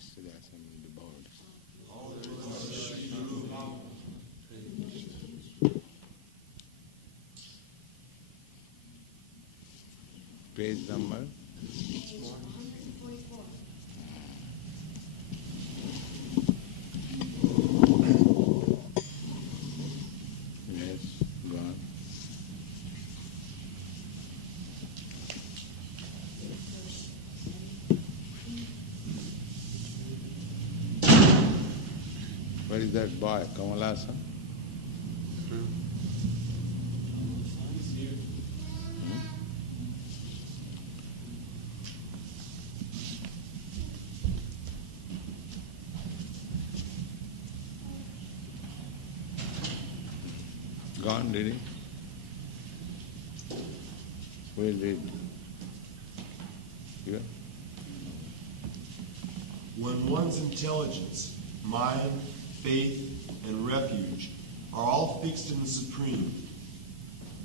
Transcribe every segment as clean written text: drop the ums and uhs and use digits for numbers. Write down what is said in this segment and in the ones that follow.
Siddhasana in the board. Page number? Yes, go on. Where is that boy, Kamalasa? Gone, did he? We'll read. Here. When one's intelligence, mind, faith, and refuge are all fixed in the Supreme,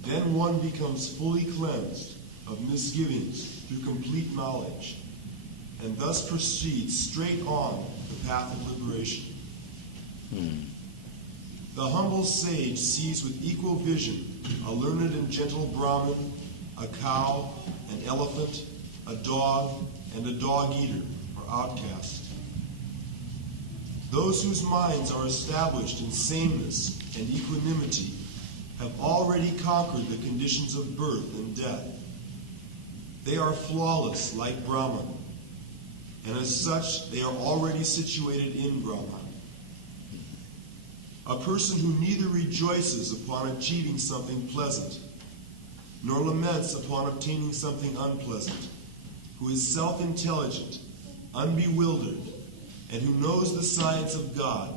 then one becomes fully cleansed of misgivings through complete knowledge, and thus proceeds straight on the path of liberation. The humble sage sees with equal vision a learned and gentle Brahman, a cow, an elephant, a dog, and a dog-eater, or outcast. Those whose minds are established in sameness and equanimity have already conquered the conditions of birth and death. They are flawless like Brahman, and as such they are already situated in Brahman. A person who neither rejoices upon achieving something pleasant, nor laments upon obtaining something unpleasant, who is self-intelligent, unbewildered, and who knows the science of God,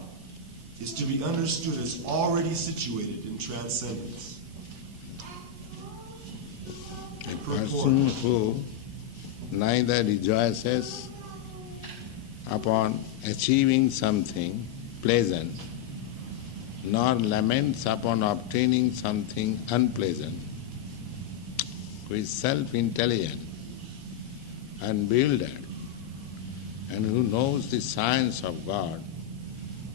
is to be understood as already situated in transcendence. A person who neither rejoices upon achieving something pleasant, nor laments upon obtaining something unpleasant, who is self-intelligent and bewildered, and who knows the science of God,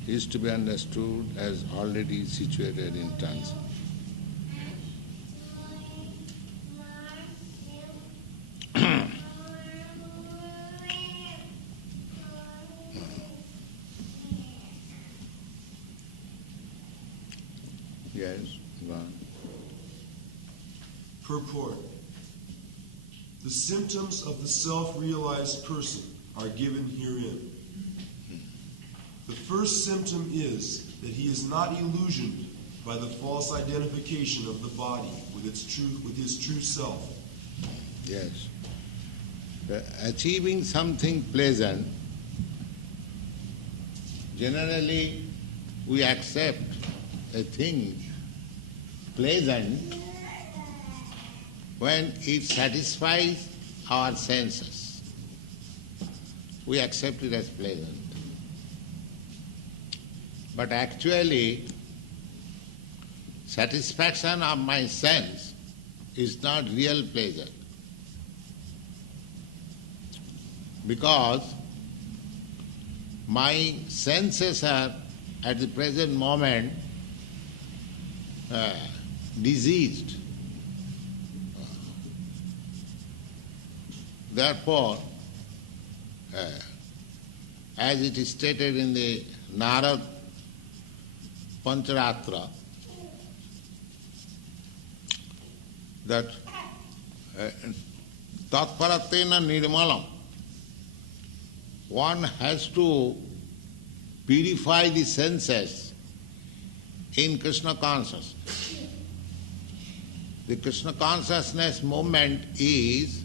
is to be understood as already situated in transcendence. Yes, go on. Purport. The symptoms of the self-realized person are given herein. The first symptom is that he is not illusioned by the false identification of the body with his true self. Yes. Achieving something pleasant, generally we accept a thing pleasant when it satisfies our senses. We accept it as pleasant. But actually, satisfaction of my sense is not real pleasure. Because my senses are at the present moment diseased. Therefore, as it is stated in the Narad Pancharatra, that tatparatena nirmalam, one has to purify the senses in Kṛṣṇa consciousness. The Kṛṣṇa consciousness movement is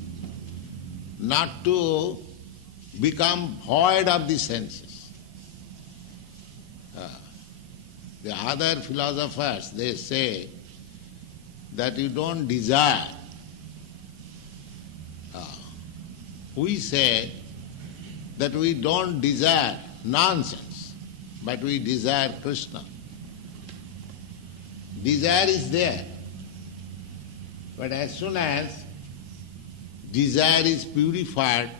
not to become void of the senses. The other philosophers, they say that you don't desire. We say that we don't desire nonsense, but we desire Kṛṣṇa. Desire is there, but as soon as desire is purified,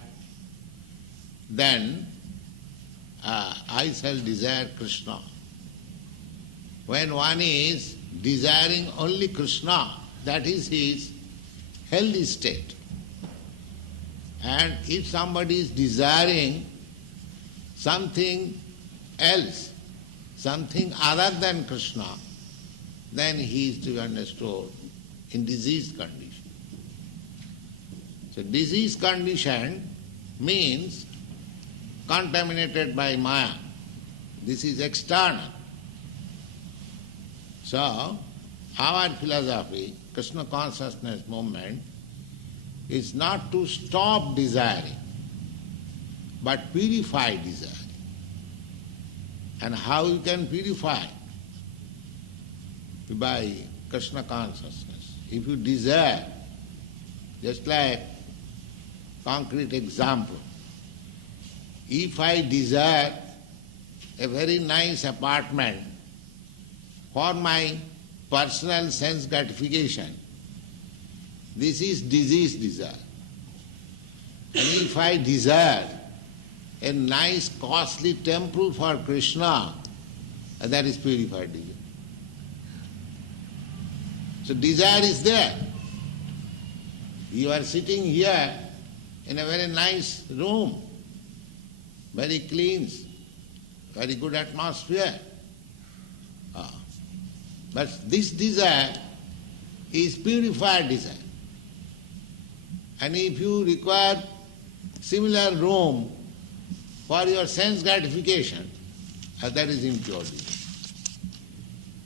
then I shall desire Kṛṣṇa. When one is desiring only Kṛṣṇa, that is his healthy state. And if somebody is desiring something else, something other than Kṛṣṇa, then he is to be understood in diseased condition. So diseased condition means contaminated by Maya. This is external. So our philosophy, Kṛṣṇa consciousness movement, is not to stop desiring, but purify desiring. And how you can purify? By Kṛṣṇa consciousness. If you desire, just like concrete example, if I desire a very nice apartment for my personal sense gratification, this is diseased desire. And if I desire a nice costly temple for Kṛṣṇa, that is purified desire. So desire is there. You are sitting here in a very nice room, very clean, very good atmosphere. But this desire is purified desire. And if you require similar room for your sense gratification, that is impure desire.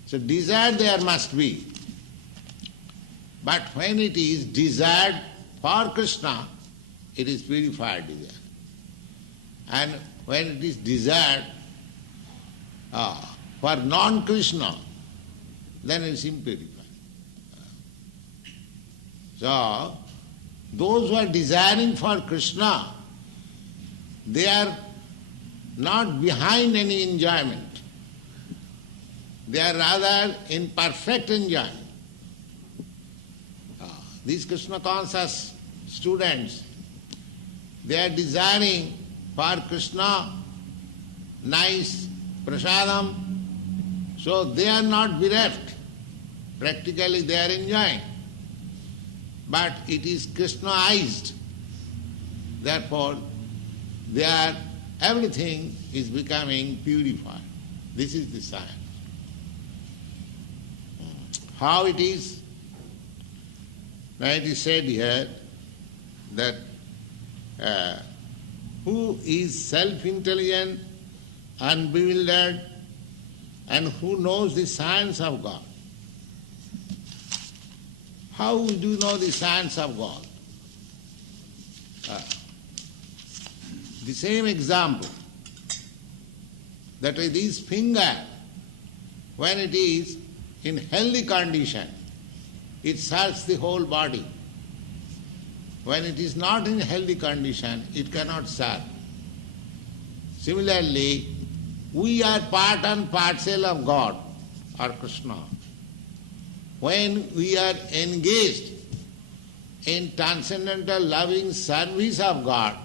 So desire there must be. But when it is desired for Kṛṣṇa, it is purified desire. And when it is desired for non-Kṛṣṇa, then it is impurified. So, those who are desiring for Kṛṣṇa, they are not behind any enjoyment. They are rather in perfect enjoyment. These Kṛṣṇa conscious students, they are desiring for Kṛṣṇa nice prasadam, so they are not bereft. Practically they are enjoying. But it is Kṛṣṇaized. Therefore, everything is becoming purified. This is the science. How it is? Now it is said here that who is self-intelligent, unbewildered, and who knows the science of God. How do you know the science of God? The same example, that this finger, when it is in healthy condition, it serves the whole body. When it is not in healthy condition, it cannot serve. Similarly, we are part and parcel of God, or Kṛṣṇa. When we are engaged in transcendental loving service of God,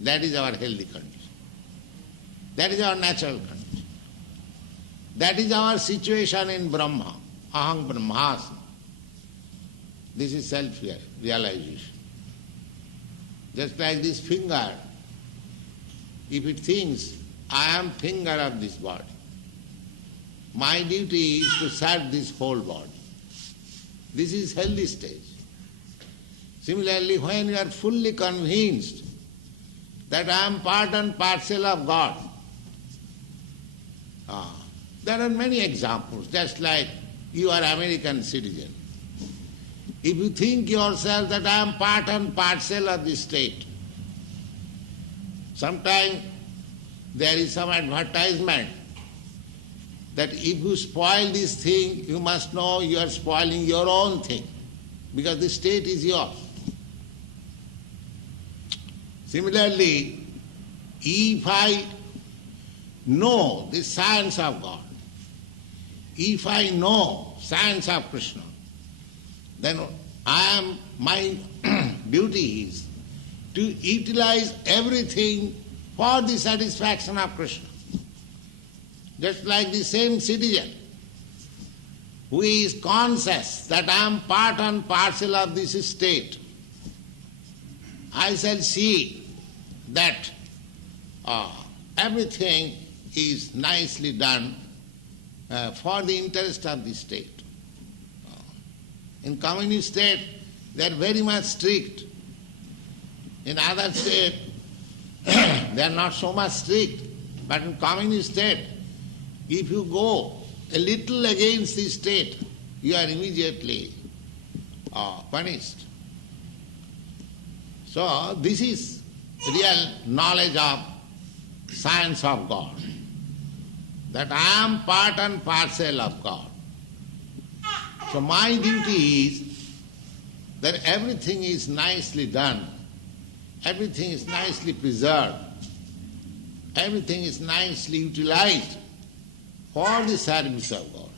that is our healthy condition. That is our natural condition. That is our situation in Brahma. Aham Brahmasmi. This is self-realization. Just like this finger, if it thinks, I am finger of this body, my duty is to serve this whole body. This is healthy stage. Similarly, when you are fully convinced that I am part and parcel of God, there are many examples, just like you are American citizen. If you think yourself that I am part and parcel of this state, sometimes there is some advertisement that if you spoil this thing, you must know you are spoiling your own thing, because the state is yours. Similarly, if I know the science of God, if I know science of Kṛṣṇa, then my duty is to utilize everything for the satisfaction of Kṛṣṇa. just like the same citizen who is conscious that I am part and parcel of this state. I shall see that everything is nicely done for the interest of the state. In communist state, they are very much strict. In other state, they are not so much strict. But in communist state, if you go a little against the state, you are immediately punished. So this is real knowledge of science of God, that I am part and parcel of God. So my duty is that everything is nicely done, everything is nicely preserved, everything is nicely utilized for the service of God.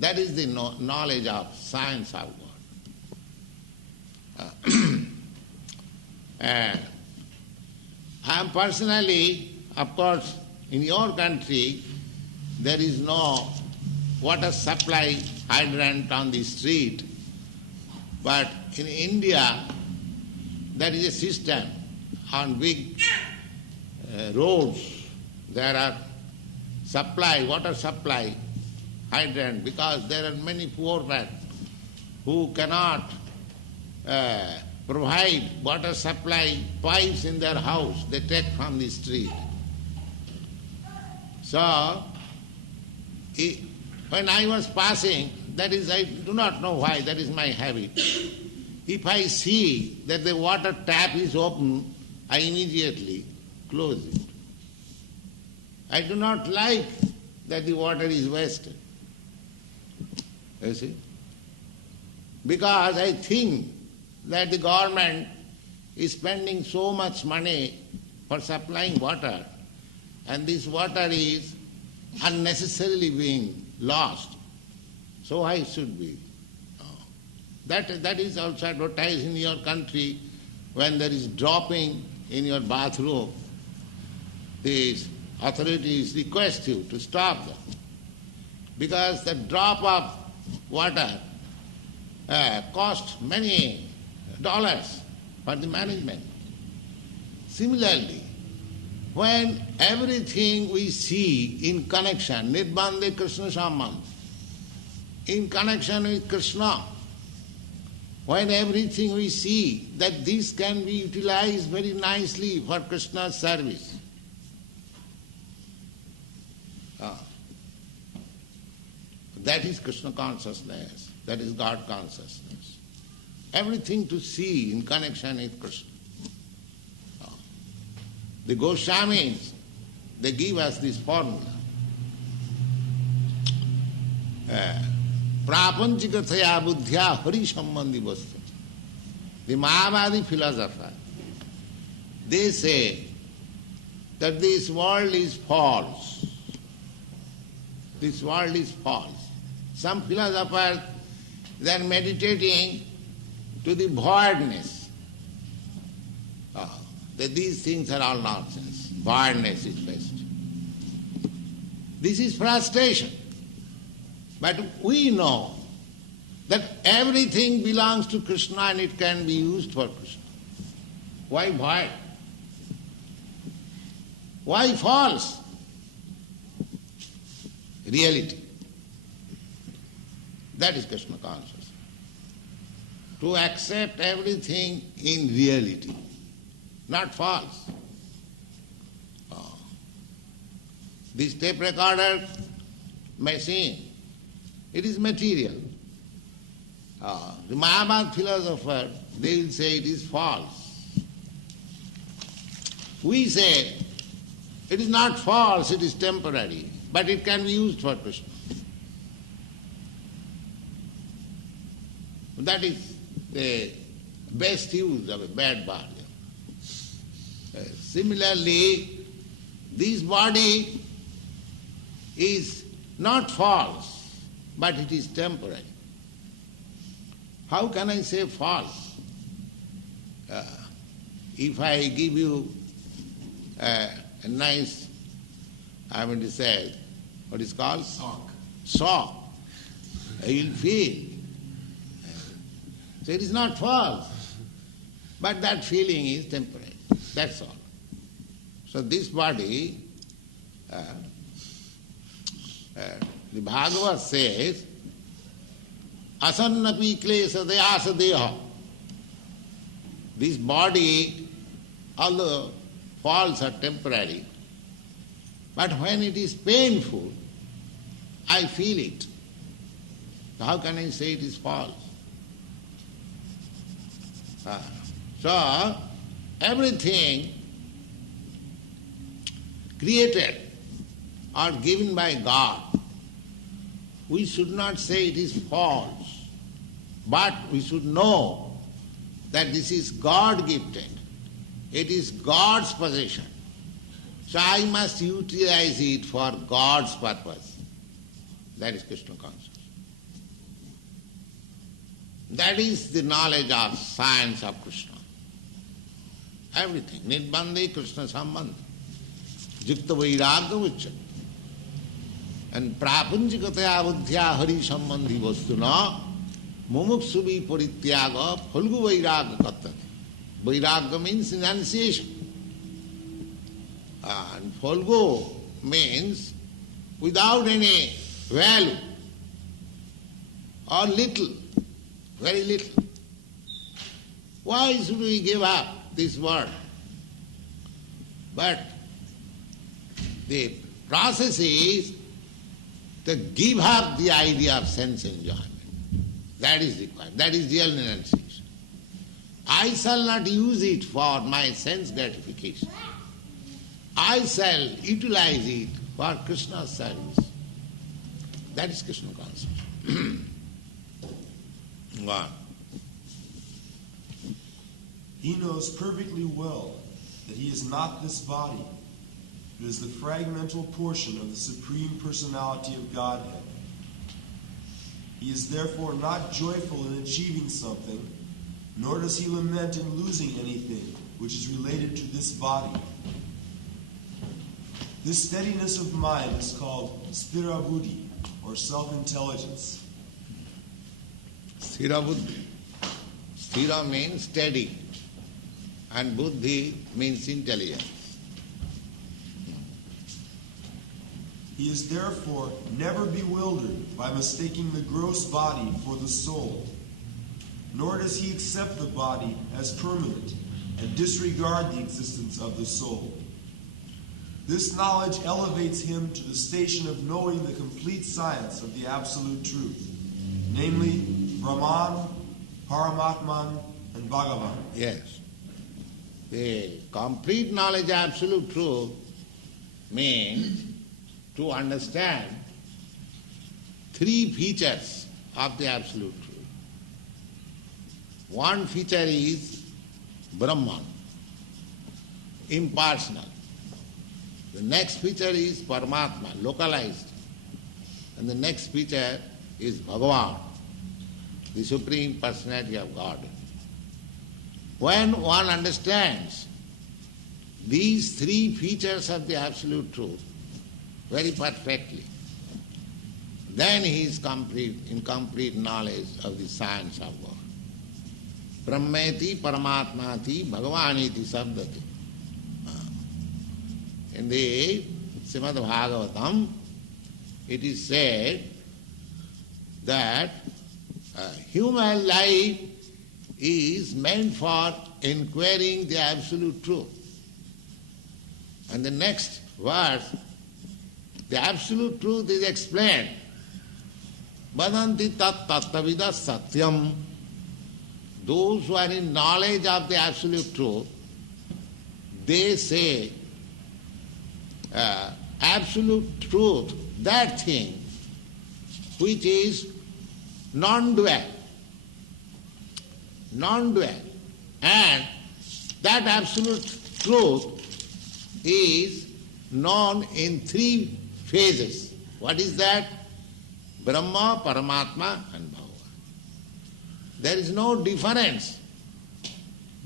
That is the knowledge of science of God. And I am personally, of course, in your country, there is no water supply hydrant on the street, but in India, there is a system on big roads. There are water supply hydrant, because there are many poor men who cannot provide water supply pipes in their house. They take from the street. So, when I was passing, that is, I do not know why, that is my habit. If I see that the water tap is open, I immediately close it. I do not like that the water is wasted. You see? Because I think that the government is spending so much money for supplying water, and this water is unnecessarily being lost. So I should be. That is also advertised in your country when there is dropping in your bathroom. These authorities request you to stop them, because the drop of water cost many dollars for the management. Similarly, when everything we see in connection, Nirbandhe Kṛṣṇa Sambandh, in connection with Kṛṣṇa, when everything we see that this can be utilized very nicely for Kṛṣṇa's service, that is Kṛṣṇa consciousness, that is God consciousness. Everything to see in connection with Kṛṣṇa. The Goswamis, they give us this formula. Prapanchikathaya buddhya hari sambandhi vastu. The Mayavadi philosopher, they say that this world is false. This world is false. Some philosophers, they are meditating to the voidness. That these things are all nonsense. Voidness is best. This is frustration. But we know that everything belongs to Kṛṣṇa and it can be used for Kṛṣṇa. Why void? Why false? Reality. That is Kṛṣṇa consciousness. To accept everything in reality, not false. This tape recorder machine, it is material. The Mayavad philosopher, they will say it is false. We say it is not false, it is temporary, but it can be used for Kṛṣṇa. That is the best use of a bad body. Similarly, this body is not false, but it is temporary. How can I say false? If I give you a nice I mean to say, what is called? Sock. Shock. You will feel. So it is not false. But that feeling is temporary. That's all. So this body, the Bhagavad says, asannapi klesa deyasa deha. This body, although falls are temporary, but when it is painful, I feel it. How can I say it is false? So, everything created or given by God, we should not say it is false, but we should know that this is God-gifted. It is God's possession. So I must utilize it for God's purpose. That is Kṛṣṇa consciousness. That is the knowledge of science of Kṛṣṇa. Everything. Nirbandhe Kṛṣṇa sambandha. Jukta vairagya uchya. And prapunjikataya buddhya hari sambandhi vastuna mumuksuvi parityaga phalgu vairagya kattati. Vairagya means renunciation. And phalgu means without any value or little, very little. Why should we give up this world? But the process is to give up the idea of sense enjoyment. That is required. That is real renunciation. I shall not use it for my sense gratification. I shall utilize it for Kṛṣṇa's service. That is Kṛṣṇa consciousness. One. He knows perfectly well that he is not this body, but is the fragmental portion of the Supreme Personality of Godhead. He is therefore not joyful in achieving something, nor does he lament in losing anything which is related to this body. This steadiness of mind is called sthira buddhi, or self-intelligence. Sthira buddhi. Sthira means steady, and buddhi means intelligence. He is therefore never bewildered by mistaking the gross body for the soul, nor does he accept the body as permanent and disregard the existence of the soul. This knowledge elevates him to the station of knowing the complete science of the absolute truth, namely Brahman, Paramatman, and Bhagavan. Yes. The complete knowledge of absolute truth means to understand three features of the absolute truth. One feature is Brahman, impersonal. The next feature is Paramatma, localized. And the next feature is Bhagavan, the Supreme Personality of God. When one understands these three features of the absolute truth very perfectly, then he is in complete knowledge of the science of God. Brahmeti Paramatmati Bhagavaniti Sabdati. In the Srimad Bhagavatam, it is said that human life is meant for inquiring the absolute truth. And the next verse, the absolute truth is explained. Vadanti tat tattavida satyam. Those who are in knowledge of the absolute truth, they say absolute truth, that thing which is non-dual. Non-dual. And that absolute truth is known in three phases. What is that? Brahma, Paramatma and Bhagavan. There is no difference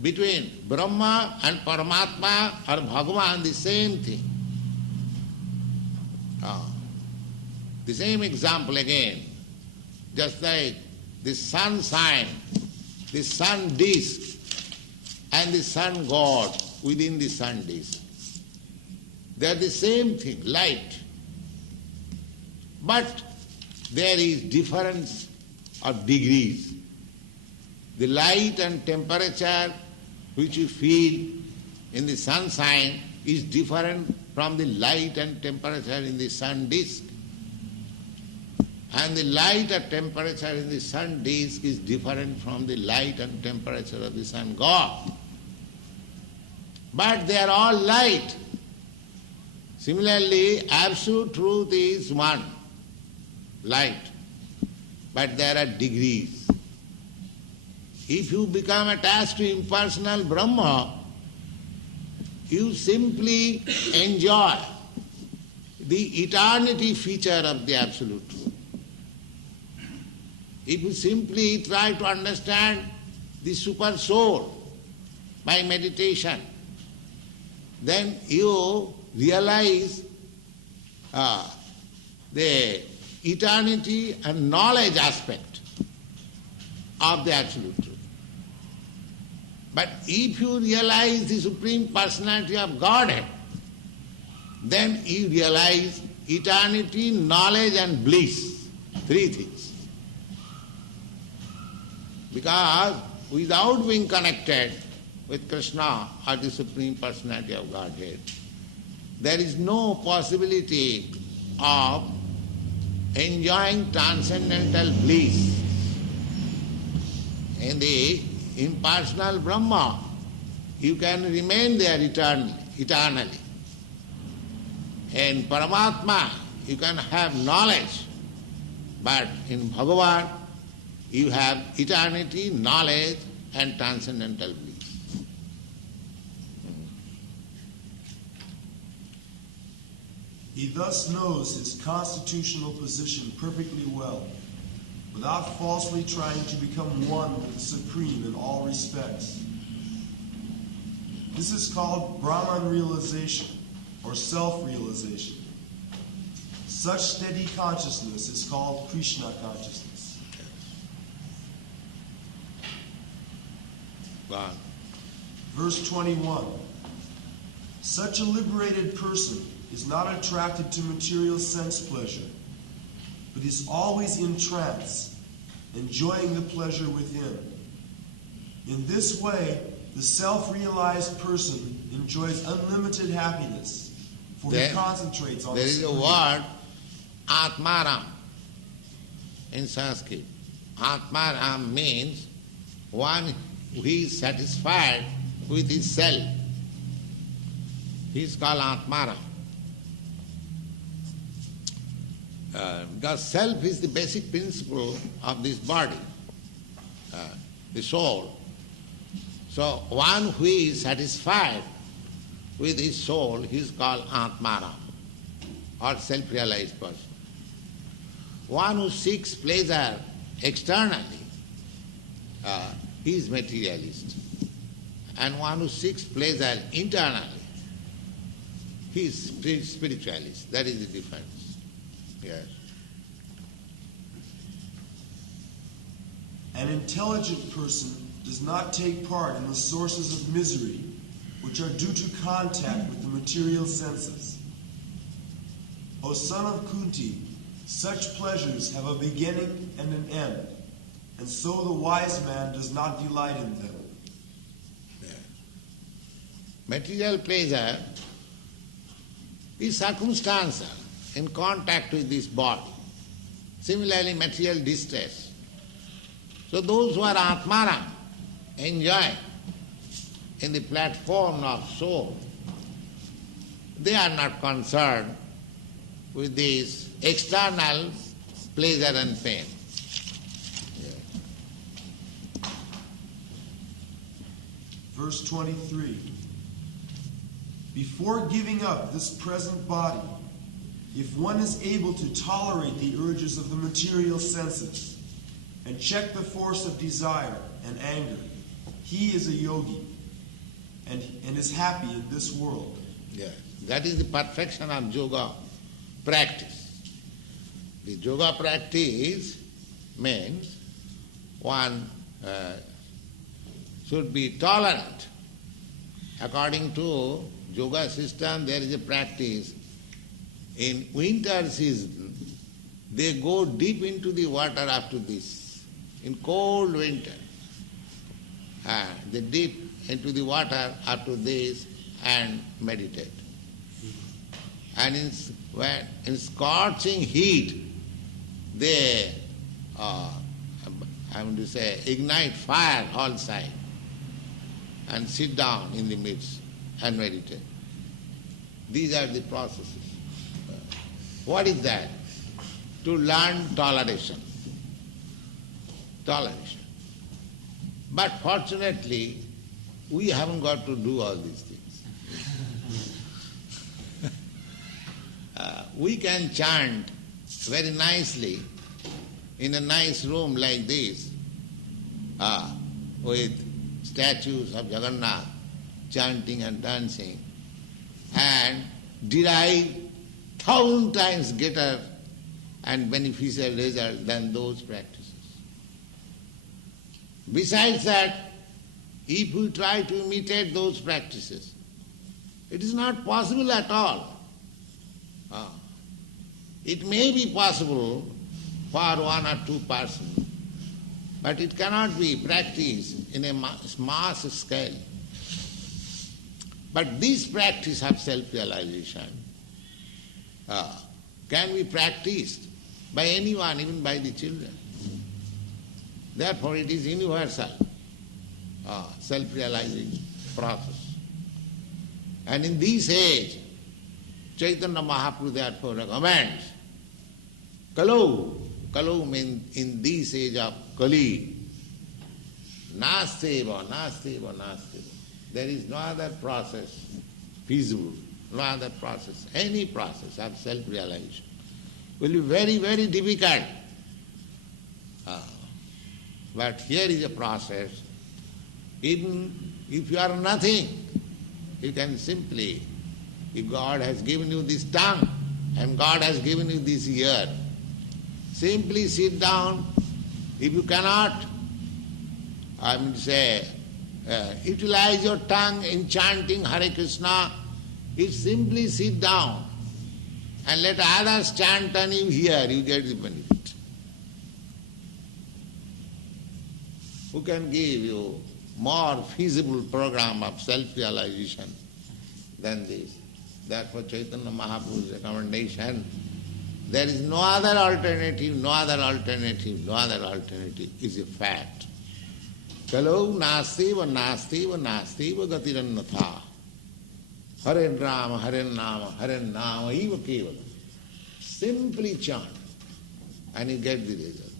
between Brahma and Paramatma or Bhagavan, the same thing. The same example again, just like the sun sign, the sun disk, and the sun god within the sun disk. They are the same thing, light. But there is difference of degrees. The light and temperature which you feel in the sun sign is different from the light and temperature in the sun disk. And the light and temperature in the sun disk is different from the light and temperature of the sun god. But they are all light. Similarly, absolute truth is one, light. But there are degrees. If you become attached to impersonal Brahma, you simply enjoy the eternity feature of the absolute truth. If you simply try to understand the super soul by meditation, then you realize the eternity and knowledge aspect of the absolute truth. But if you realize the Supreme Personality of Godhead, then you realize eternity, knowledge and bliss. Three things. Because without being connected with Kṛṣṇa or the Supreme Personality of Godhead, there is no possibility of enjoying transcendental bliss. In the impersonal Brahma, you can remain there eternally. In Paramatma, you can have knowledge, but in Bhagavan, you have eternity, knowledge and transcendental bliss. He thus knows his constitutional position perfectly well, without falsely trying to become one with the Supreme in all respects. This is called Brahman realization, or self-realization. Such steady consciousness is called Kṛṣṇa consciousness. God. Verse 21. Such a liberated person is not attracted to material sense pleasure, but is always in trance, enjoying the pleasure within. In this way, the self-realized person enjoys unlimited happiness, for he concentrates on There is a word, Atmaram, in Sanskrit. Atmaram means one who is satisfied with his self. He is called Atmaram. Because self is the basic principle of this body, the soul. So one who is satisfied with his soul, he is called Atmaram, or self-realized person. One who seeks pleasure externally, he is materialist. And one who seeks pleasure internally, he is spiritualist. That is the difference. Yes. An intelligent person does not take part in the sources of misery which are due to contact with the material senses. O son of Kunti, such pleasures have a beginning and an end, and so the wise man does not delight in them. Yeah. Material pleasure is circumstantial in contact with this body. Similarly, material distress. So those who are Atmaram enjoy in the platform of soul, they are not concerned with this external pleasure and pain. Yeah. Verse 23. Before giving up this present body, if one is able to tolerate the urges of the material senses and check the force of desire and anger, he is a yogi and is happy in this world. Yeah. That is the perfection of yoga, practice. The yoga practice means one should be tolerant. According to yoga system, there is a practice. In winter season, they go deep into the water after this. In cold winter, they dip into the water after this and meditate. And in scorching heat, they ignite fire all side and sit down in the midst and meditate. These are the processes. What is that? To learn toleration. Toleration. But fortunately, we haven't got to do all these things. We can chant very nicely in a nice room like this, with statues of Jagannath, chanting and dancing, and derive 1,000 times greater and beneficial result than those practices. Besides that, if we try to imitate those practices, it is not possible at all. It may be possible for one or two persons, but it cannot be practiced in a mass scale. But this practice of self-realization can be practiced by anyone, even by the children. Therefore it is universal, self-realizing process. And in this age, Chaitanya Mahaprabhu therefore recommends Kalau. Kalau means in this age of Kali, nasteva. There is no other process feasible, no other process. Any process of self-realization will be very, very difficult. But here is a process. Even if you are nothing, you can simply, if God has given you this tongue and God has given you this ear, simply sit down. If you cannot, utilize your tongue in chanting Hare Kṛṣṇa, you simply sit down and let others chant and you hear, you get the benefit. Who can give you more feasible program of self-realization than this? Therefore Chaitanya Mahaprabhu's recommendation, there is no other alternative is a fact. Kalau nastiva gatirannatha. Hare Rama eva kevala. Simply chant and you get the result.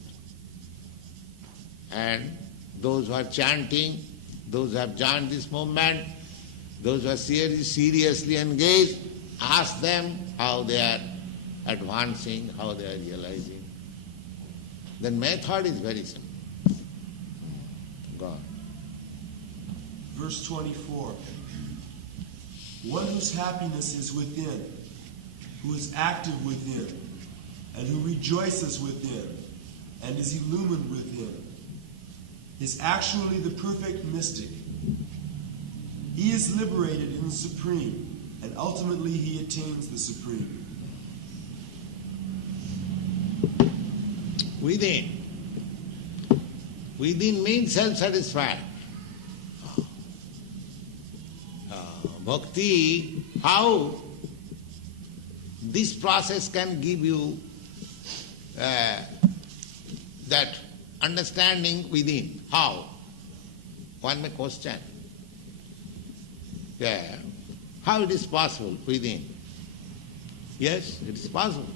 And those who are chanting, those who have joined this movement, those who are seriously engaged, ask them how they are advancing, how they are realizing. The method is very simple. God. Verse 24. One whose happiness is within, who is active within, and who rejoices within, and is illumined within, is actually the perfect mystic. He is liberated in the Supreme, and ultimately he attains the Supreme. Within. Within means self-satisfied. Bhakti, how this process can give you that understanding within. How? One may question. How it is possible within? Yes, it is possible.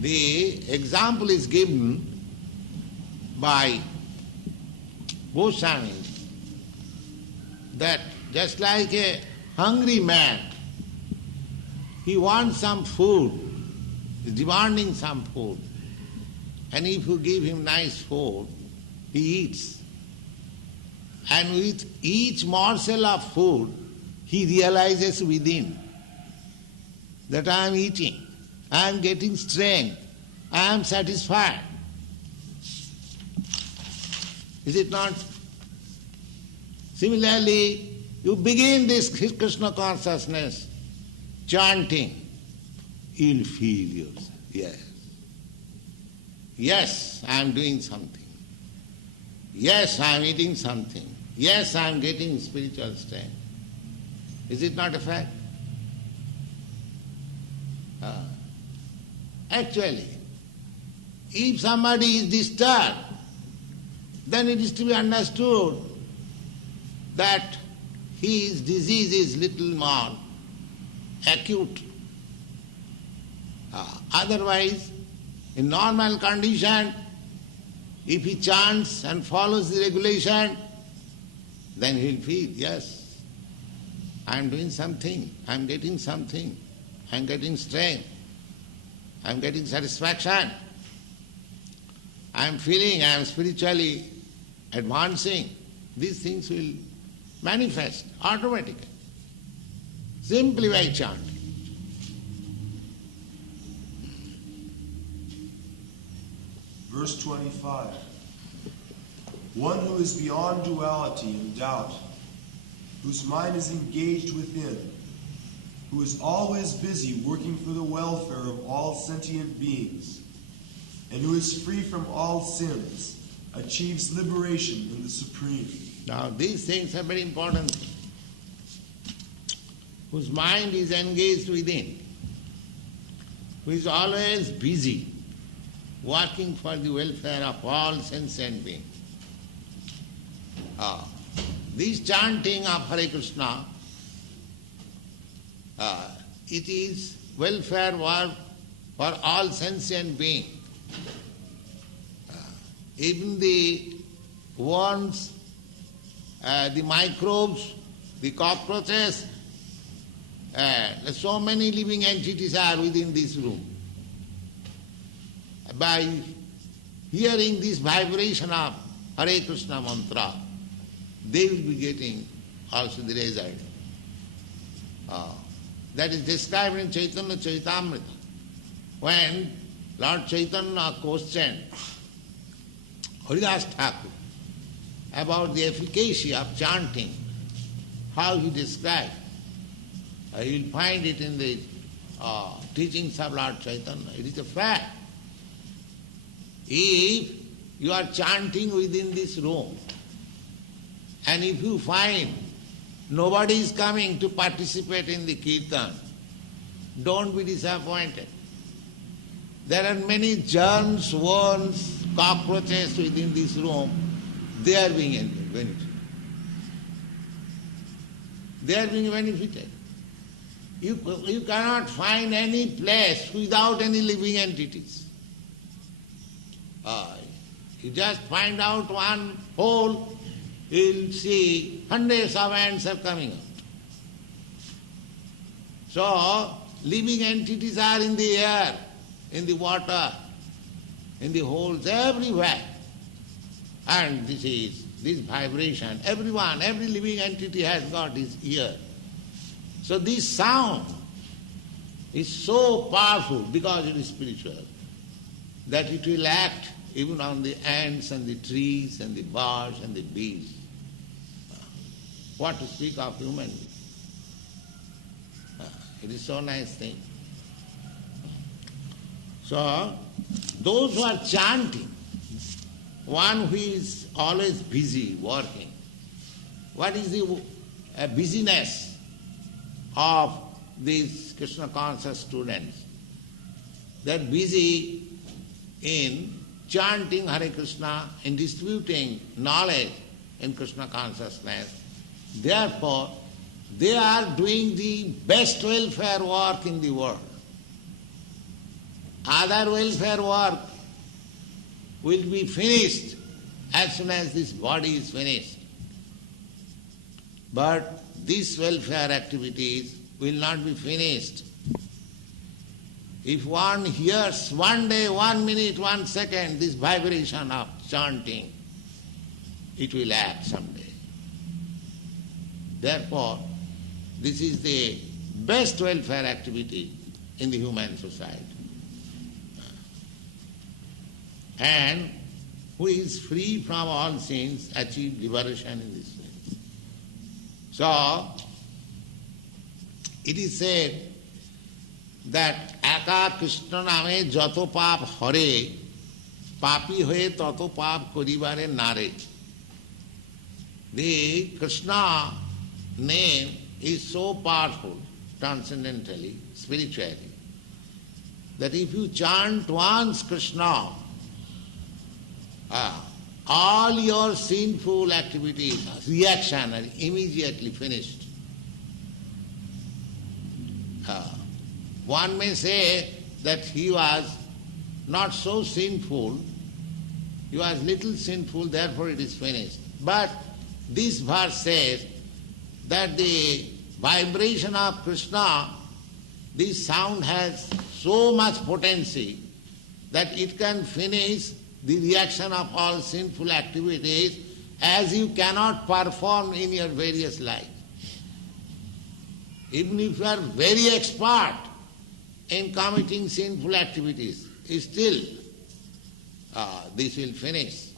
The example is given by Goswami that just like a hungry man, he wants some food, is demanding some food, and if you give him nice food, he eats. And with each morsel of food, he realizes within. that I am eating, I am getting strength, I am satisfied. Is it not? Similarly, you begin this Kṛṣṇa consciousness, chanting, you'll feel yourself. Yes. Yes, I am doing something. Yes, I am eating something. Yes, I am getting spiritual strength. Is it not a fact? Actually, if somebody is disturbed, then it is to be understood that his disease is little more acute. Otherwise, in normal condition, if he chants and follows the regulation, then he'll feel, yes, I am doing something, I am getting something, I am getting strength, I am getting satisfaction, I am feeling I am spiritually advancing. These things will manifest automatically, simply by chanting. Verse 25. One who is beyond duality and doubt, whose mind is engaged within, who is always busy working for the welfare of all sentient beings, and who is free from all sins, achieves liberation in the Supreme. Now these things are very important. Whose mind is engaged within, who is always busy working for the welfare of all sentient beings. This chanting of Hare Kṛṣṇa, it is welfare work for all sentient beings. Even the worms, the microbes, the cockroaches, so many living entities are within this room. By hearing this vibration of Hare Kṛṣṇa mantra, they will be getting also the result. That is described in Chaitanya Charitamrita. When Lord Chaitanya questioned Haridas Thakur about the efficacy of chanting, how he described, you will find it in the teachings of Lord Chaitanya. It is a fact. If you are chanting within this room, and if you find nobody is coming to participate in the kirtan, don't be disappointed. There are many germs, worms, cockroaches within this room. They are being benefited. They are being benefited. You cannot find any place without any living entities. You just find out one hole, you'll see hundreds of ants are coming out. So, living entities are in the air, in the water, in the holes, everywhere. And this vibration, everyone, every living entity has got his ear. So this sound is so powerful because it is spiritual that it will act even on the ants and the trees and the birds and the bees. What to speak of human beings? It is so nice thing. So, those who are chanting, one who is always busy working, what is the busyness of these Kṛṣṇa conscious students? They are busy in chanting Hare Kṛṣṇa, in distributing knowledge in Kṛṣṇa consciousness. Therefore, they are doing the best welfare work in the world. Other welfare work will be finished as soon as this body is finished. But these welfare activities will not be finished. If one hears one day, 1 minute, 1 second this vibration of chanting, it will act someday. Therefore, this is the best welfare activity in the human society. And who is free from all sins achieve liberation in this way. So, it is said that eka Kṛṣṇa name jato pap hare, papi hoye tato pap koribare nare. The Kṛṣṇa name is so powerful, transcendentally, spiritually, that if you chant once Kṛṣṇa, all your sinful activities, reaction are immediately finished. One may say that he was not so sinful, he was little sinful, therefore it is finished. But this verse says that the vibration of Kṛṣṇa, this sound has so much potency that it can finish the reaction of all sinful activities as you cannot perform in your various lives. Even if you are very expert in committing sinful activities, still this will finish,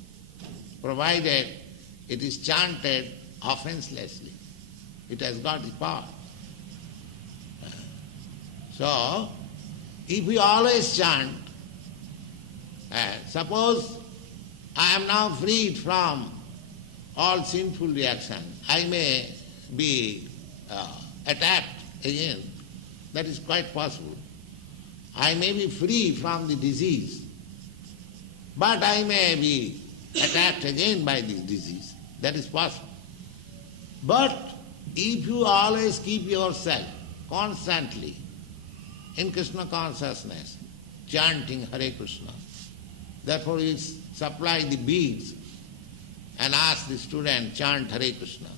provided it is chanted offenselessly. It has got the power. So, if we always chant, suppose I am now freed from all sinful reaction, I may be attacked again. That is quite possible. I may be free from the disease, but I may be attacked again by the disease. That is possible. But if you always keep yourself constantly in Kṛṣṇa consciousness, chanting Hare Kṛṣṇa, therefore you supply the beads and ask the student, chant Hare Kṛṣṇa,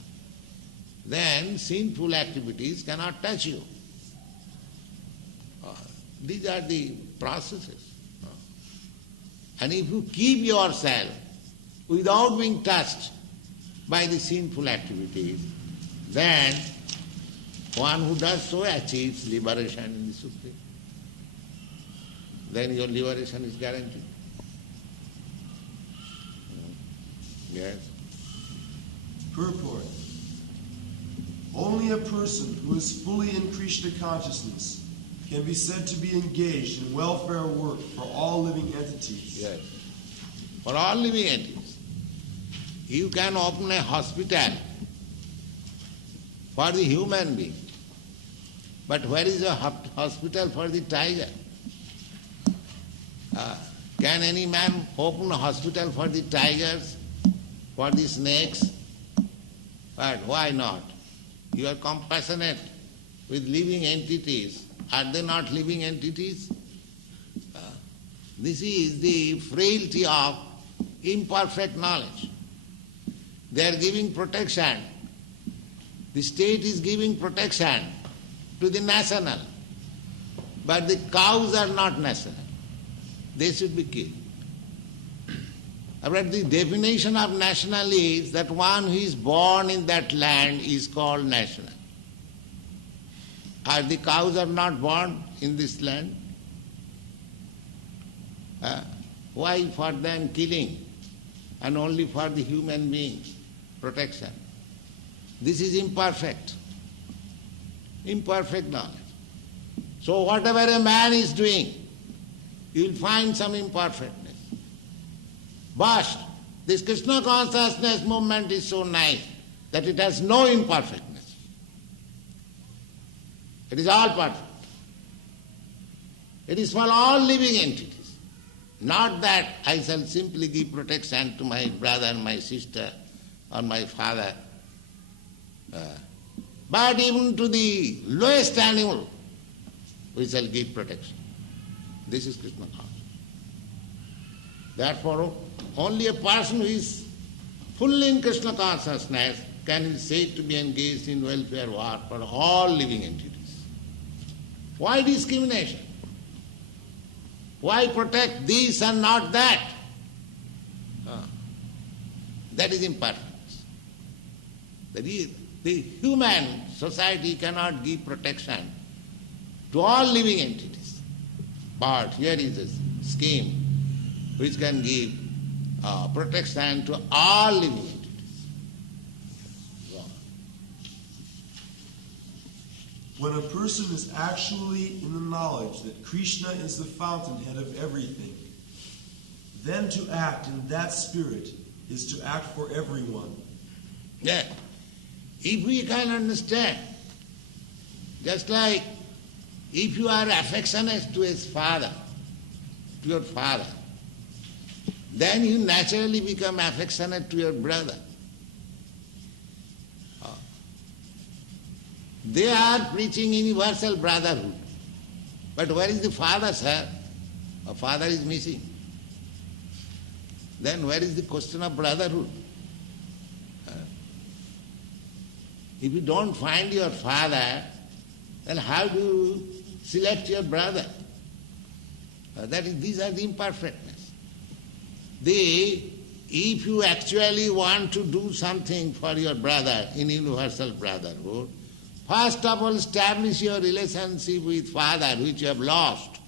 then sinful activities cannot touch you. These are the processes. And if you keep yourself without being touched by the sinful activities, then one who does so achieves liberation in the Supreme. Then your liberation is guaranteed. Yes. Purport. Only a person who is fully in Kṛṣṇa consciousness can be said to be engaged in welfare work for all living entities. Yes. For all living entities. You can open a hospital for the human being. But where is a hospital for the tiger? Can any man open a hospital for the tigers, for the snakes? But why not? You are compassionate with living entities. Are they not living entities? This is the frailty of imperfect knowledge. They are giving protection. The state is giving protection to the national. But the cows are not national. They should be killed. But the definition of national is that one who is born in that land is called national. Are the cows are not born in this land? Why for them killing and only for the human beings protection? This is imperfect. Imperfect knowledge. So whatever a man is doing, you will find some imperfectness. But this Kṛṣṇa consciousness movement is so nice that it has no imperfectness. It is all perfect. It is for all living entities. Not that I shall simply give protection to my brother, my sister, or my father. But even to the lowest animal, we shall give protection. This is Kṛṣṇa consciousness. Therefore, only a person who is full in Kṛṣṇa consciousness can be said to be engaged in welfare work for all living entities. Why discrimination? Why protect this and not that? That is imperfectness. The human society cannot give protection to all living entities. But here is a scheme which can give protection to all living entities. When a person is actually in the knowledge that Kṛṣṇa is the fountainhead of everything, then to act in that spirit is to act for everyone. Yeah. If we can understand, just like if you are affectionate to his father, to your father, then you naturally become affectionate to your brother. They are preaching universal brotherhood. But where is the father, sir? A father is missing. Then where is the question of brotherhood? If you don't find your father, then how do you select your brother? These are the imperfectness. If you actually want to do something for your brother in universal brotherhood, first of all establish your relationship with father which you have lost.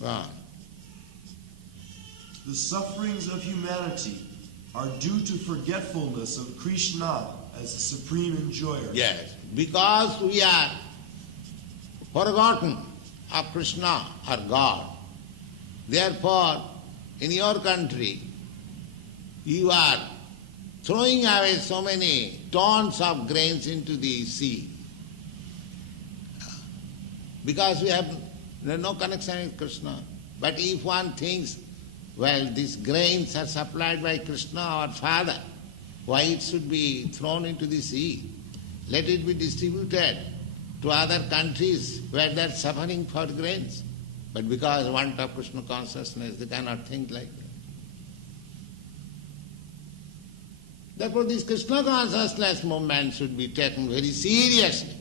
The sufferings of humanity are due to forgetfulness of Kṛṣṇa as the supreme enjoyer. Yes, because we are forgotten of Kṛṣṇa or God. Therefore, in your country, you are throwing away so many tons of grains into the sea. Because we have no connection with Kṛṣṇa. But if one thinks, well, these grains are supplied by Kṛṣṇa, our father, why it should be thrown into the sea? Let it be distributed to other countries where they are suffering for grains. But because of want of Kṛṣṇa consciousness, they cannot think like that. Therefore, this Kṛṣṇa consciousness movement should be taken very seriously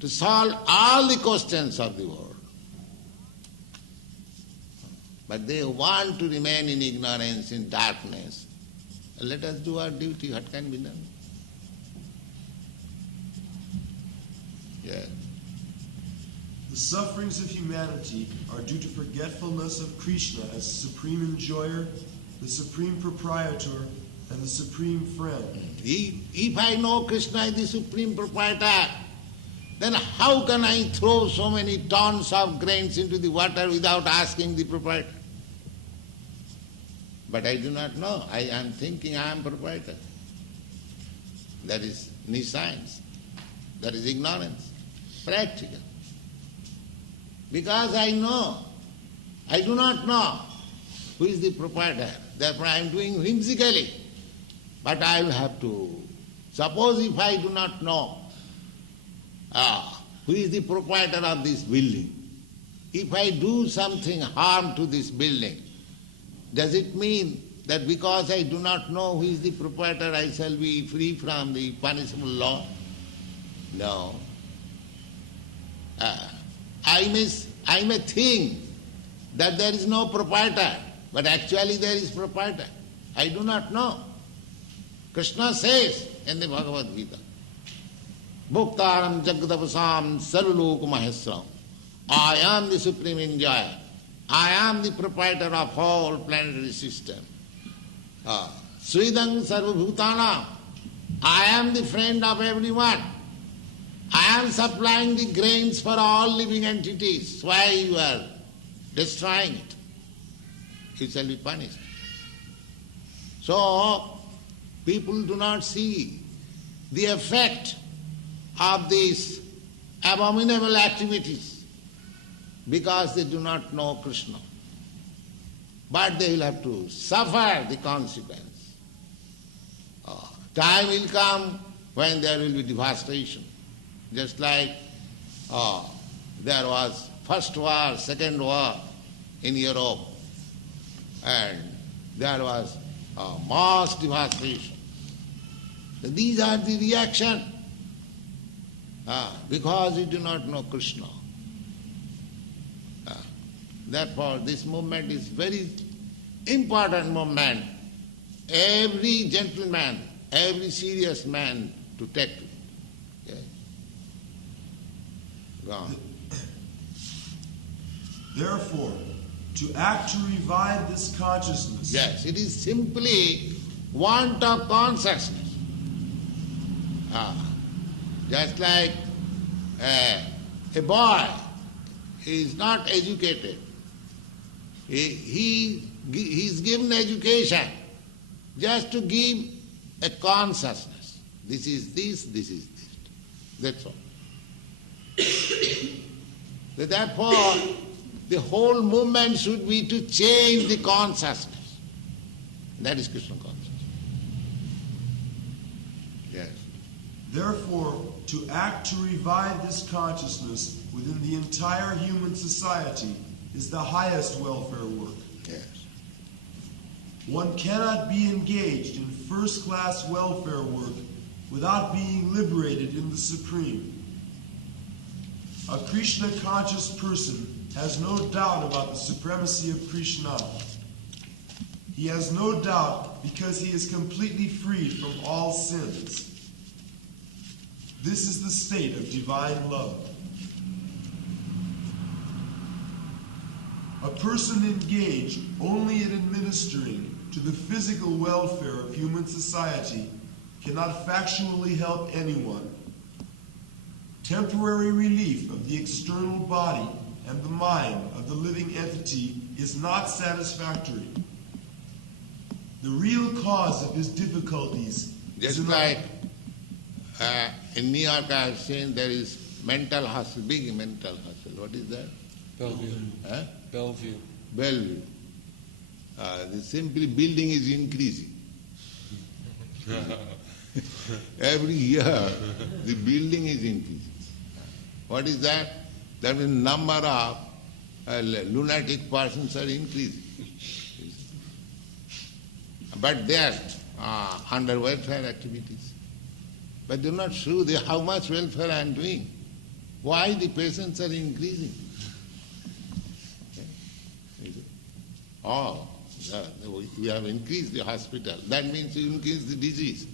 to solve all the questions of the world. But they want to remain in ignorance, in darkness. Let us do our duty. What can be done? Yes. The sufferings of humanity are due to forgetfulness of Kṛṣṇa as supreme enjoyer, the supreme proprietor, and the supreme friend. If I know Kṛṣṇa is the supreme proprietor, then how can I throw so many tons of grains into the water without asking the proprietor? But I do not know. I am thinking I am proprietor. That is nescience. That is ignorance. Practical. Because I know. I do not know who is the proprietor. Therefore I am doing whimsically. But I will have to. Suppose if I do not know who is the proprietor of this building, if I do something harm to this building, does it mean that because I do not know who is the proprietor, I shall be free from the punishable law? No. I may think that there is no proprietor, but actually there is proprietor. I do not know. Kṛṣṇa says in the Bhagavad-Gita, Bhuktaram Jagadavasam Sarvaloka Mahesram. I am the supreme enjoyer. I am the proprietor of whole planetary system. Sridang Sarvabhutanam. I am the friend of everyone. I am supplying the grains for all living entities. Why you are destroying it? You shall be punished. So, people do not see the effect of these abominable activities because they do not know Kṛṣṇa. But they will have to suffer the consequence. Time will come when there will be devastation. Just like there was first war, second war in Europe, and there was mass devastation. These are the reaction because you do not know Kṛṣṇa. Therefore, this movement is very important movement. Every gentleman, every serious man to take to it. Okay? Go on. Therefore, to act to revive this consciousness. Yes, it is simply want of consciousness. Just like a boy is not educated. He is given education just to give a consciousness. This is this, this is this. That's all. Therefore, the whole movement should be to change the consciousness. That is Krishna consciousness. Yes. Therefore, to act to revive this consciousness within the entire human society is the highest welfare work. Yes. One cannot be engaged in first-class welfare work without being liberated in the Supreme. A Krishna-conscious person has no doubt about the supremacy of Kṛṣṇa. He has no doubt because he is completely freed from all sins. This is the state of divine love. A person engaged only in administering to the physical welfare of human society cannot factually help anyone. Temporary relief of the external body and the mind of the living entity is not satisfactory. The real cause of his difficulties Just is like in New York I have seen there is mental hospital, big mental hospital. What is that? Bellevue. Huh? Bellevue. Bellevue. The simply building is increasing. Every year the building is increasing. What is that? That means number of lunatic persons are increasing. But they are under welfare activities. But do not show how much welfare I am doing. Why the patients are increasing? Oh, we have increased the hospital. That means you increase the disease.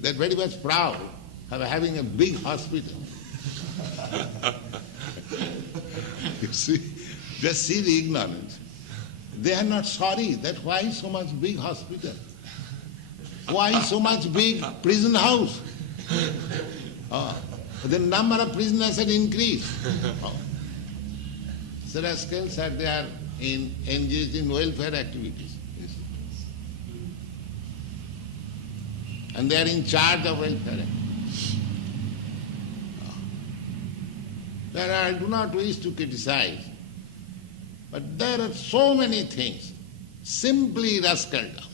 They're very much proud of having a big hospital. You see, just see the ignorance. They are not sorry that why so much big hospital? Why so much big prison house? The number of prisoners had increased. So rascals are they are engaged in welfare activities. And they are in charge of welfare activities. I do not wish to criticize, but there are so many things simply rascaldom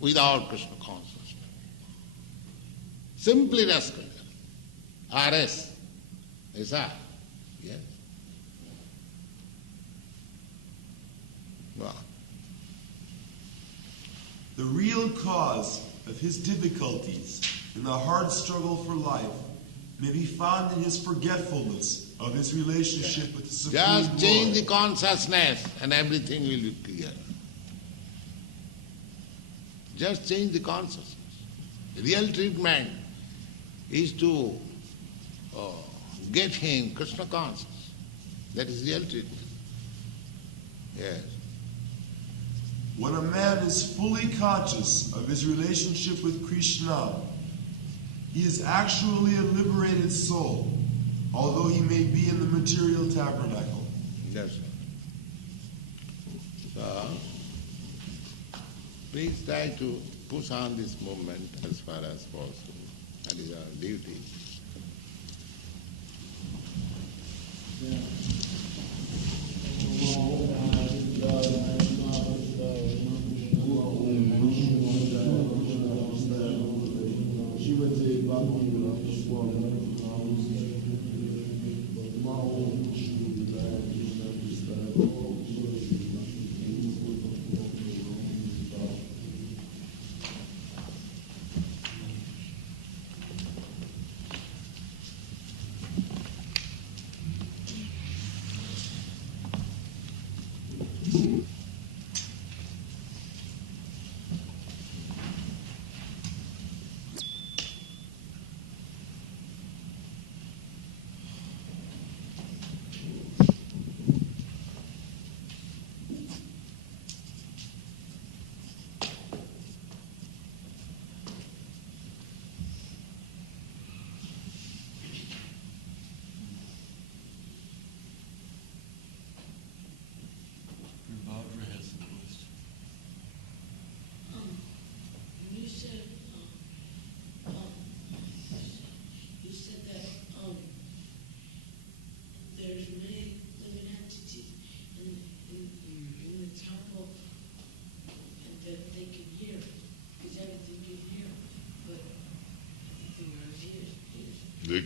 without Krishna consciousness. Simply rascaldom. RS. Aisa? Yes. Wow. the real cause of his difficulties in the hard struggle for life may be found in his forgetfulness of his relationship with the Supreme Just change Lord. the consciousness and everything will be clear. Just change the consciousness. Real treatment is to get him Krishna conscious. That is real treatment. Yes. When a man is fully conscious of his relationship with Kṛṣṇa, he is actually a liberated soul, although he may be in the material tabernacle. Yes. So, please try to push on this movement as far as possible. That is our duty.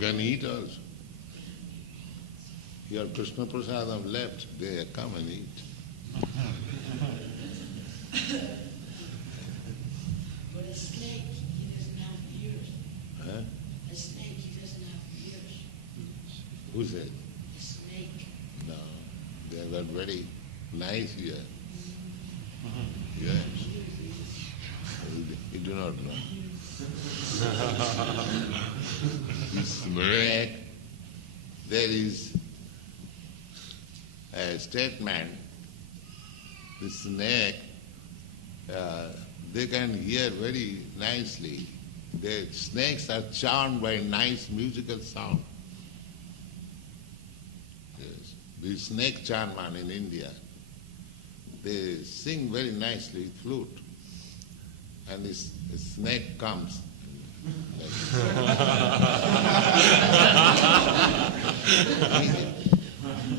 can eat also. Your Krishna Prasadam left, there, come and eat. But a snake, he doesn't have ears. Huh? A snake, he doesn't have ears. Who said? A snake. No, they have got very nice ear. Yes. You do not know. Snake, there is a statement, the snake, they can hear very nicely. The snakes are charmed by nice musical sound. Yes. The snake charman in India, they sing very nicely with flute. And this snake comes.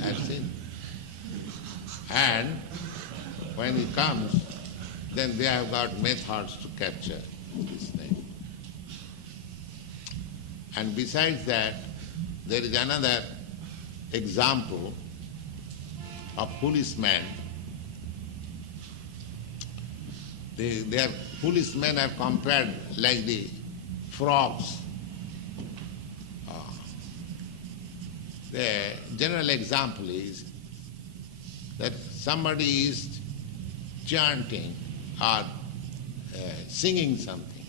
I've seen. And when he comes, then they have got methods to capture the snake. And besides that, there is another example of policemen. Their policemen are compared like the frogs. The general example is that somebody is chanting or singing something.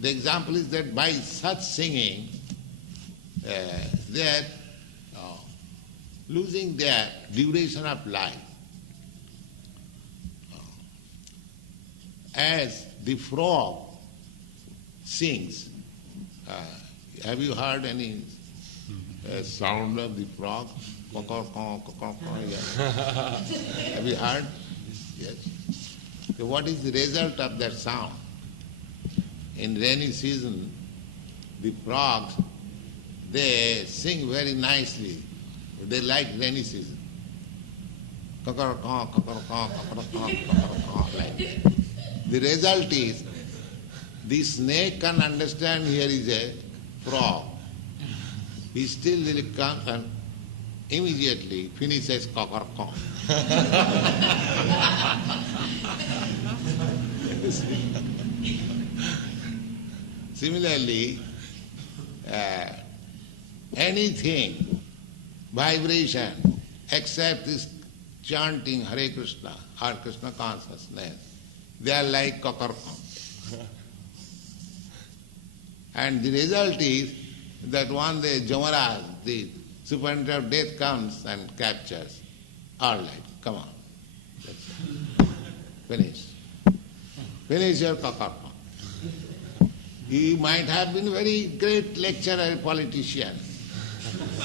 The example is that by such singing, they are losing their duration of life. As the frog sings, have you heard any sound of the frog? Have you heard? Yes. So what is the result of that sound? In rainy season, the frogs, they sing very nicely. They like rainy season. Like that. The result is, the snake can understand here is a frog. He still will come and immediately finishes cock. Similarly, anything, vibration, except this chanting Hare Kṛṣṇa or Krishna consciousness, they are like cock. And the result is that one day Jamaraj, the superintendent of death, comes and captures. All right, come on. That's it. Finish. Finish your cock. He might have been a very great lecturer, politician.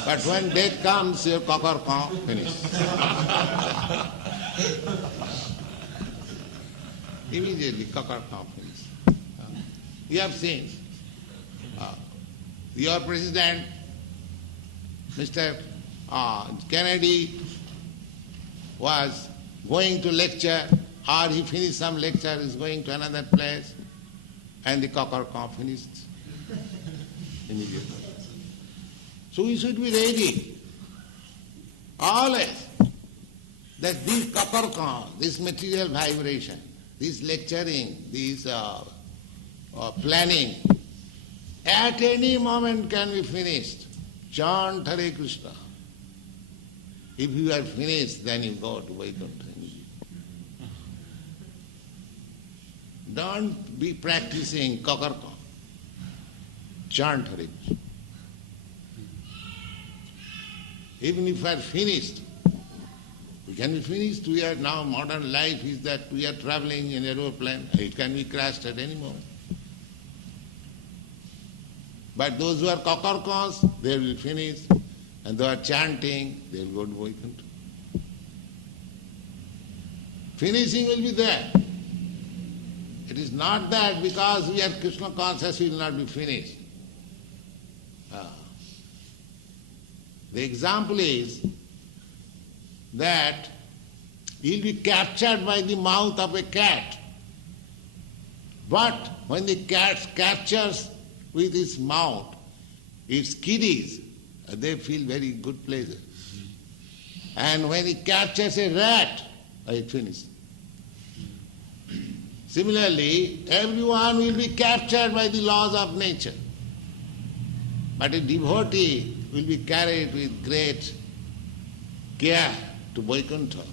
But when death comes, your cock, finish. Immediately, cock, finish. You have seen. Your president, Mr. Kennedy, was going to lecture, or he finished some lecture, is going to another place, and the cock finished immediately. So we should be ready, always, that this cock, this material vibration, this lecturing, this planning, at any moment can be finished. Chant Hare Kṛṣṇa. If you are finished, then you go to Vaikuntha. Don't be practicing cock. Chant Hare Kṛṣṇa. Even if we are finished, we can be finished. We are now, modern life is that we are traveling in an aeroplane. It can be crashed at any moment. But those who are cock, they will finish, and those who are chanting, they will go to Vaikuntha. Finishing will be there. It is not that because we are Krishna conscious we will not be finished. The example is that he will be captured by the mouth of a cat. But when the cat captures with his mouth, Its kiddies, they feel very good pleasure. And when he captures a rat, it finishes. Similarly, everyone will be captured by the laws of nature. But a devotee will be carried with great care to Vaikuntha,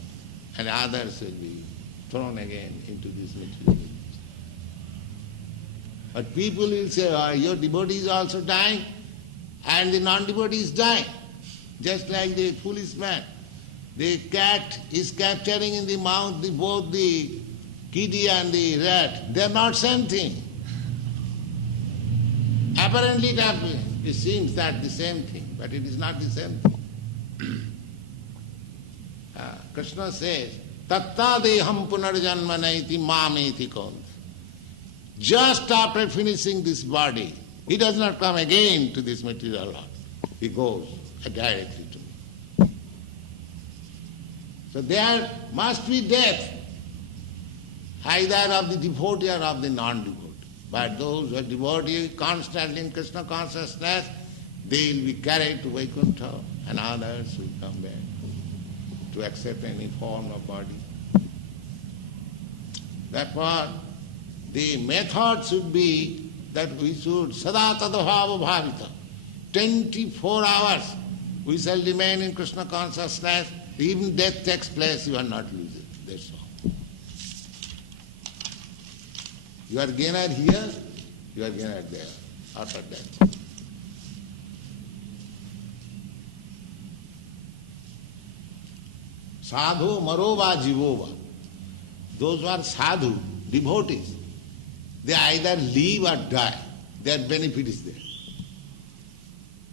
and others will be thrown again into this material world. But people will say, oh, your devotee is also dying, and the non-devotee is dying. Just like the policeman. The cat is capturing in the mouth both the kiddie and the rat. They are not same thing. Apparently it seems that the same thing, but it is not the same thing. Kṛṣṇa says, Tatta deham punarjanma naiti mameti kaunta. Just after finishing this body, he does not come again to this material world. He goes directly to me. So there must be death, either of the devotee or of the non-devotee. But those who are devotees constantly in Kṛṣṇa consciousness, they will be carried to Vaikuntha, and others will come back to accept any form of body. Therefore, the method should be that we should sada tadabhava bhavita. 24 hours we shall remain in Kṛṣṇa consciousness. Even death takes place, you are not losing. That's all. You are gainer here, you are gainer there, after death. Sadhu marova jivova. Those who are sadhu, devotees, they either live or die. Their benefit is there.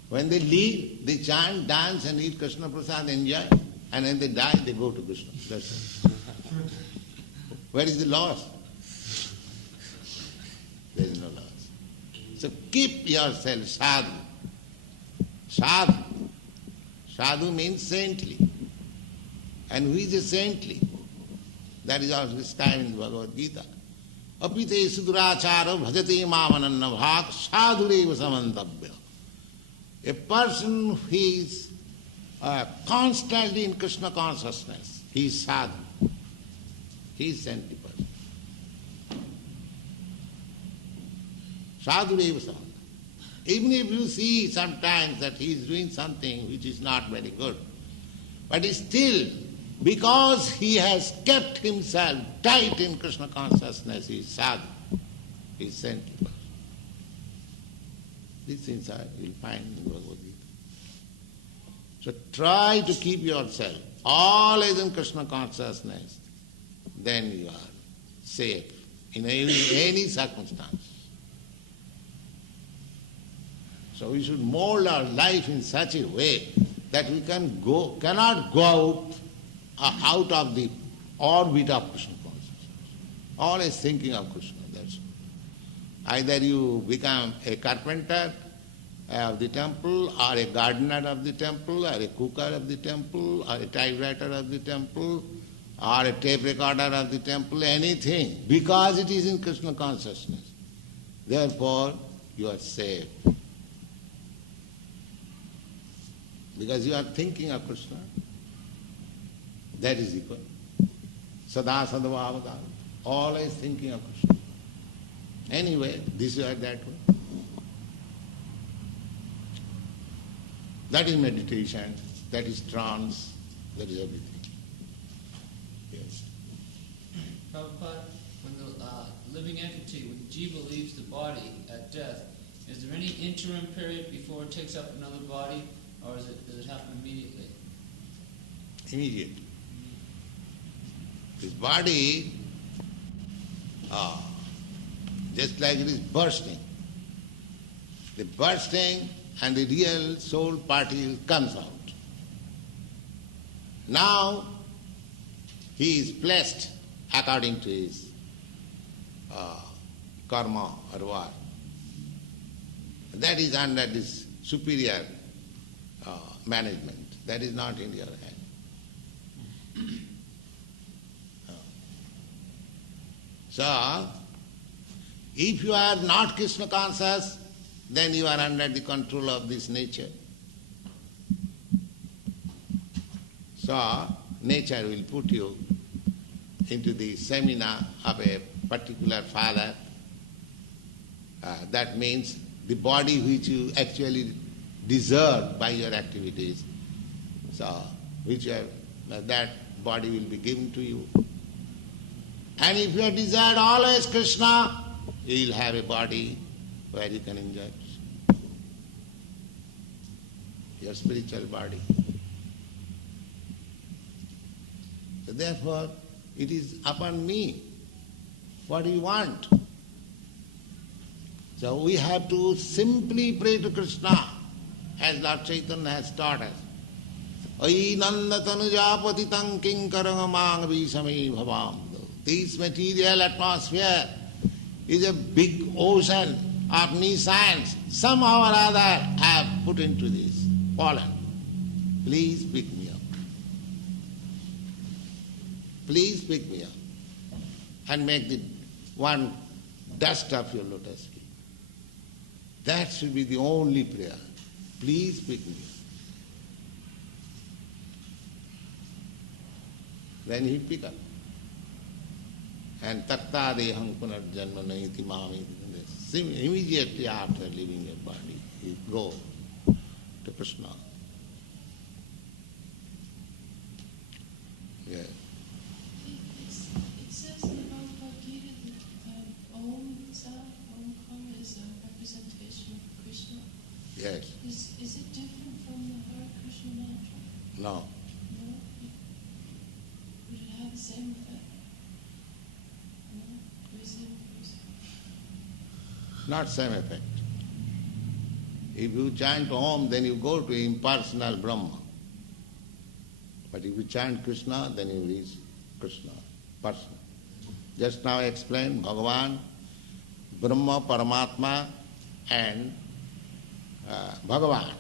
When they live, they chant, dance and eat Kṛṣṇa prasad, enjoy. And when they die, they go to Kṛṣṇa. That's all. Where is the loss? There is no loss. So keep yourself sadhu. Sadhu. Sadhu means saintly. And who is a saintly? That is also described in the Bhagavad Gita. Apite sudurachara bhajate mamananna bhak sadhureva samantabhya. A person who is constantly in Kṛṣṇa consciousness, he is sadhu. He is saintly person. Sadhureva samantabhya. Even if you see sometimes that he is doing something which is not very good, but still, because he has kept himself tight in Kṛṣṇa consciousness, he is sadhu, he is saintly person. These things you will find in Bhagavad Gita. So try to keep yourself always in Kṛṣṇa consciousness, then you are safe in any circumstance. So we should mold our life in such a way that we cannot go out of the orbit of Kṛṣṇa consciousness. Always thinking of Kṛṣṇa, that's all. Either you become a carpenter of the temple, or a gardener of the temple, or a cooker of the temple, or a typewriter of the temple, or a tape recorder of the temple, anything, because it is in Kṛṣṇa consciousness. Therefore, you are safe. Because you are thinking of Kṛṣṇa. That is equal. Sada sadavavada. Always thinking of Kṛṣṇa. Anyway, this way or that way. That is meditation, that is trance, that is everything. Yes. Prabhupada, when the living entity, when jiva leaves the body at death, is there any interim period before it takes up another body, or does it happen immediately? Immediate. This body, just like it is bursting. The bursting and the real soul particle comes out. Now he is placed according to his karma or what. That is under this superior management. That is not in your hand. So, if you are not Kṛṣṇa conscious, then you are under the control of this nature. So, nature will put you into the seminar of a particular father. That means the body which you actually deserve by your activities. So, that body will be given to you. And if you have desired always Kṛṣṇa, you will have a body where you can enjoy your spiritual body. So therefore, it is upon me. What do you want? So we have to simply pray to Kṛṣṇa, as Lord Chaitanya has taught us. Ai nanda tanuja patitam kinkaramang visame bhavam. This material atmosphere is a big ocean of nescience. Somehow or other I have put into this fallen. Please pick me up. Please pick me up and make the one dust of your lotus feet. That should be the only prayer. Please pick me up. Then he pick up. And takta deham punarjanma naiti mami. Immediately after leaving your body, you go to Kṛṣṇa. Yeah. It says in the Bhagavad-Gita that Om itself, Om Kama, is a representation of Kṛṣṇa. Yes. Is it different from the Hare Krishna mantra? No. No? Would it have the same effect? No? Not same effect. If you chant Om, then you go to impersonal Brahma. But if you chant Kṛṣṇa, then you reach Kṛṣṇa, person. Just now I explained Bhagavan, Brahma, Paramatma and Bhagavan.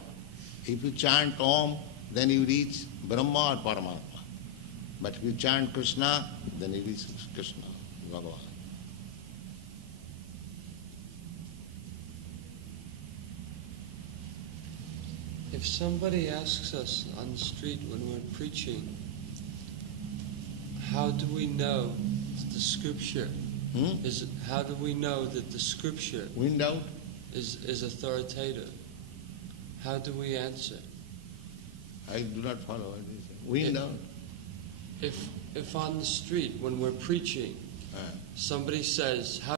If you chant Om, then you reach Brahma or Paramatma. But if you chant Kṛṣṇa, then you reach Kṛṣṇa, Bhagavan. If somebody asks us on the street when we're preaching, how do we know the scripture? How do we know that the scripture Wind out? is authoritative? How do we answer? I do not follow what you say. Wind out? If on the street when we're preaching, somebody says, how